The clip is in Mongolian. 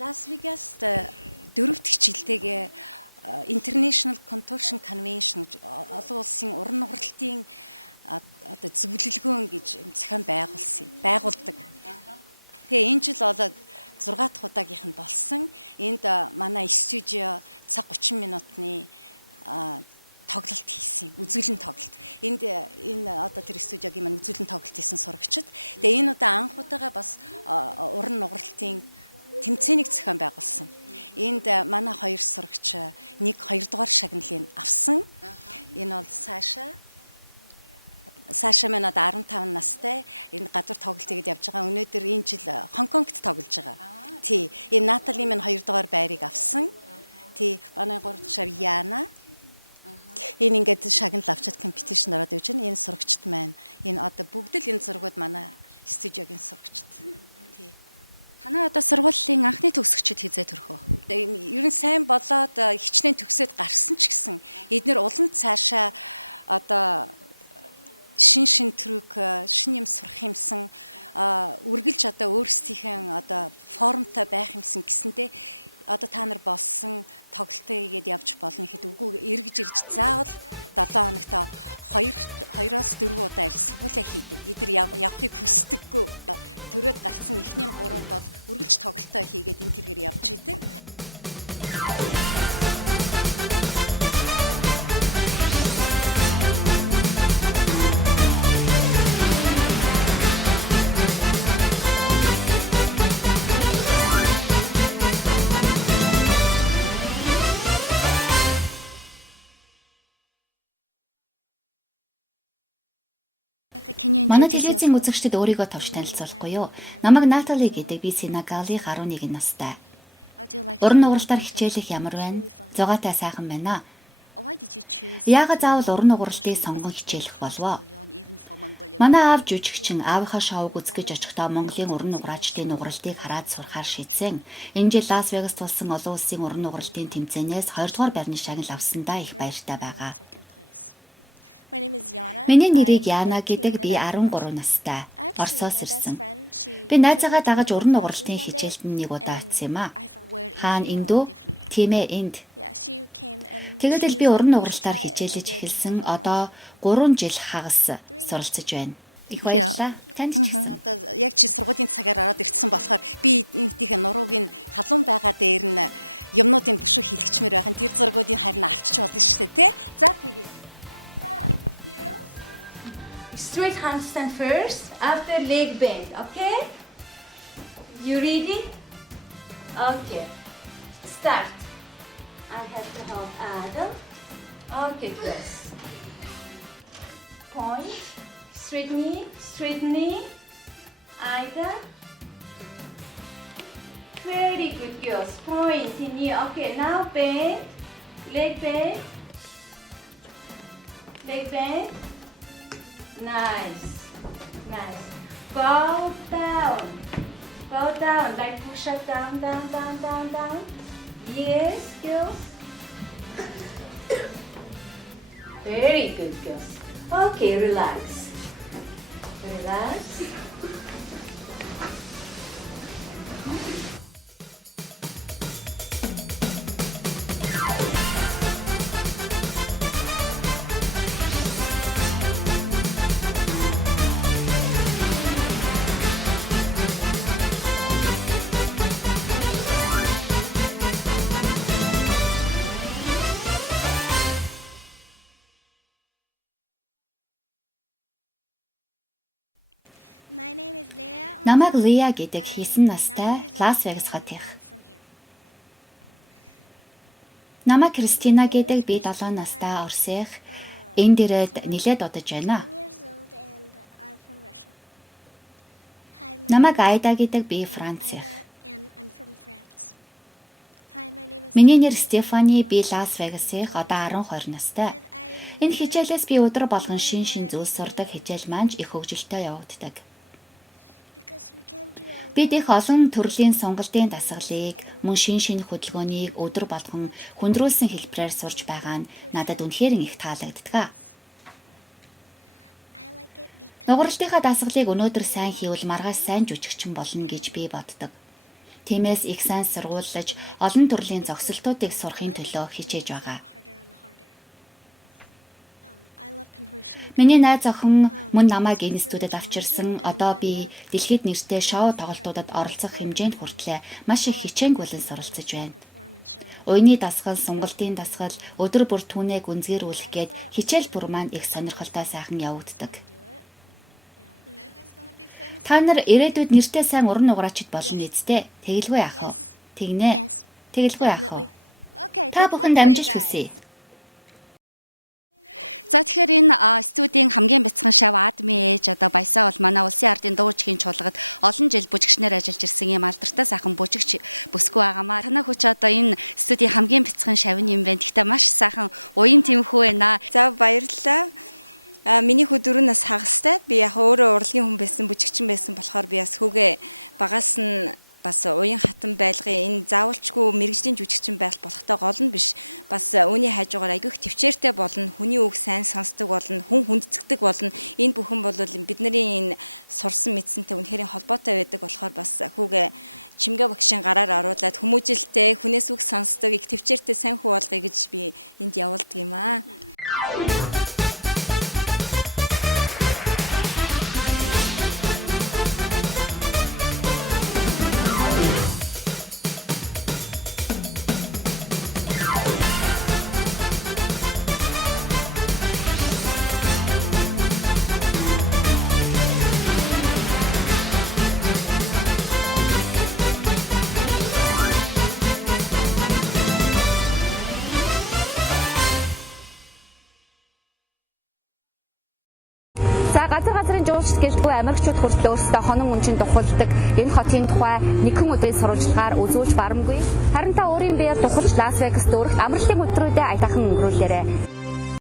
Лас Вегаст дөрөв дэх жилдээ International Contortion Convention олон улсын уран нугралтын одоо зөвлөлгөөн гэж зохион байгуулдаг. Тэгээ энэ жил болоод 6 дахь удаагийнх нь болсон. Энд манай студио цаг 30 минутны тоглолт хийсэн. Үзүүлэн тоглолт. Энэ одоо тэр студиогийн маань үзүүлэн тоглолт хийсэн сурагчид. Тэгээ энэ удаа анх удаага бас уран нугралтын тэмцээнийг зохион байгуулсан. Энд манай хоёр сурагч нэг 2 дугаар шагналыг авсан. Энэ бол Саша маань одоо 15 настай. Энэ гадуур тоглолт хийгээд явж байгаа. Өнөөдөр энэ жил Хонконгт тоглож байгаа. Тий. Энэ Натали маань 2 дугаар байрыг авсан. Тий. Манай 3 дахь шав Яна. Энэ ингээд шагнал авчаад компетишн ороод ивж байна. Энэ сурагчд маань энэ одоо бүгд л энэ зургууд манай студиогийн сурагчд. Тий. Танай одоо сургуулийн анхны төгсөгчд хизээ төрхөө. Ер нь сайн болоод хичнээн төгсөөд гарсан ч гэсэн эдгээр улам цаашаа одоо шин трюк шин юм сурах юмсан үргэлж одоо өөрсдийнхээ одоо формтой байх юмсан гэсэндээ одоо та нар болсон тоглолтоо хийгээд явж болно гэхэд үгүй эргэж ирж заавал 7 хоногт 2-оос 4 удаа ирж сургуулаа хийдэг. Эдгээр явахыг хүсдэггүй. Төрөөд гарсан эхний 3 бол үргэлж тоглолтоо хийгээд энэ тэргээр явж идэг. Манай телевизийн үзэгчдэд өөрийгөө товч танилцуулахгүй юу? Намайг Натали гэдэг, би Сенегалийн 11 настай. Уран нугралтаар хичээлэх ямар байна? Зугаатай сайхан байна. Яагаад заавал уран нугралтыг сонгон хичээлэх болов? Манай аав жүжигчин аавынхаа шоуг үзэх гэж очихдоо Монголын уран нуграачдын нугралтыг хараад сурахаар шийдсэн. Энэ жил Лас Вегаст болсон олон улсын уран нугралтын тэмцээнээс 2 дугаар байрны шагнал авсандаа их баяртай байгаа. Миний нэрийг Яна гэдэг, би 13 настай. Оросоос ирсэн. Би найзаагаа дагаж уран нугралтын хичээлд нэг удаа очсон юм аа. Хаана эндүү? Тийм ээ, энд. Тэгээд л би уран нугралтаар хичээлж эхэлсэн. Одоо 3 жил хагас суралцж байна. Их баярлалаа. Танд ч гэсэн одоо яг чи сургуулийн цагаар ороод ирсэн болохоор би энэтийн нуруугийн халуун байгаа дээр нь юмнуудын бушуу хийлгчмээр байхын тэр зургуудыг харин авчиж болно шүү дээ, тий? За тэгээ. Straight handstand first, after leg bend, okay? You ready? Okay. Start. I have to hold Adam. Okay, good. Point. Straight knee. Ida. Very good, girls. Point in knee. Okay, now bend. Leg bend. Leg bend. Nice. Bow down, like push up, down. Yes, girls. Very good, girls. Okay, relax. Намайг Лея гэдэг, 9 настай, Лас Вегас хотынх. Намайг Кристина гэдэг, би 7 настай, Оросынх. Энд ирээд нилээд удаж байна. Намайг Айда гэдэг, би Францынх. Миний нэр Стефани, би Лас Вегасынх, одоо 12 настай. Энэ хичээлээс би өдөр болгон шин зүйл сурдаг. Хичээл маань их хөгжилтэй явагддаг. Бид их олон төрлийн сонголтын дасгалыг, мөн шин хөдөлгөөнийг өдөр болгон хүндрүүлсэн хэлбэрээр сурж байгаа нь надад үнэхээр их таалагддаг. Нугралтынхаа дасгалыг өнөөдөр сайн хийвэл маргааш сайн жүжигчин болно гэж би боддог. Тиймээс их сайн сургуулж, олон төрлийн зогсолтуудыг сурахын төлөө хичээж байгаа. Миний найз охин мөн намайг энэ студид авчирсан. Одоо би дэлхийд нэртэй шоу тоглолтуудад оролцох хэмжээнд хүртлээр маш их хичээнгүйлэн суралцж байна. Уйны дасгал, сунгалтын дасгал, өдөр бүр түүнийг үнзгэрүүлэх гээд хичээл бүр маань их сонирхолтой сайхан явагддаг. Та нар ирээдүйд нэртэй сайн уран нугараачид болно үсттэй. Тэгэлгүй яах вэ? Тэгнэ. Тэгэлгүй яах вэ? Та бүхэнд амжилт хүсье. За тэгэхээр энэ студийн хамгийн бяцхан шав админ ээж одоо Баясаа бол манай улсын ардын дуужгийн чуулгад олон жил бүжигчнэр ажиллаж ирсэн юм алдартай сайхан бүжигч бүсгүй байгаамаа. Танай хүч одоо энэ студийн хамгийн бяцхан шав юм байна. Гэхдээ маш сайхан уян тэмхүү байна. За баярлалаа. Миний хүү 4 нас хагастай. Би яг өөрөө урлагийн хүн байсан, бүжигчин байсан болохоор би бас хүүгээ багаас нь бас уян хатан байлгын энэ заавалчгүй мэрэгжлийн жүжигчин байх болохтой гол нь биш. Бас үүний хажуугаар айгүйх төвчээртэй болно, хүний үг сайн сонсдог болно, хүн хүндцэгдэг болно. Энэ бүхэн бол бидний энэ сурсан мэдсэнтэй үнэхээр холбоотой байдаг болохоор бас хүүгээ чимгээ багшийн гараар оруулаад хүмүүжилтэй, хүнээс үг сонсдог, их төвчээртэй сайн хүү болгоё гэж би энд явуулдаг юм аа. Газрын жуулчлал гэлтгүй Америкчууд хүртэл өөрсдөө хонон үнчин тухалдаг энэ хотын тухай нэгэн өдрийн сурвалжлагаар үзүүлж барамгүй. Харин та өөрийн биеэр тухалж Лас Вегаст дүүрэгт амралтын өдрүүдэд аятайхан өнгөрүүлээрэй.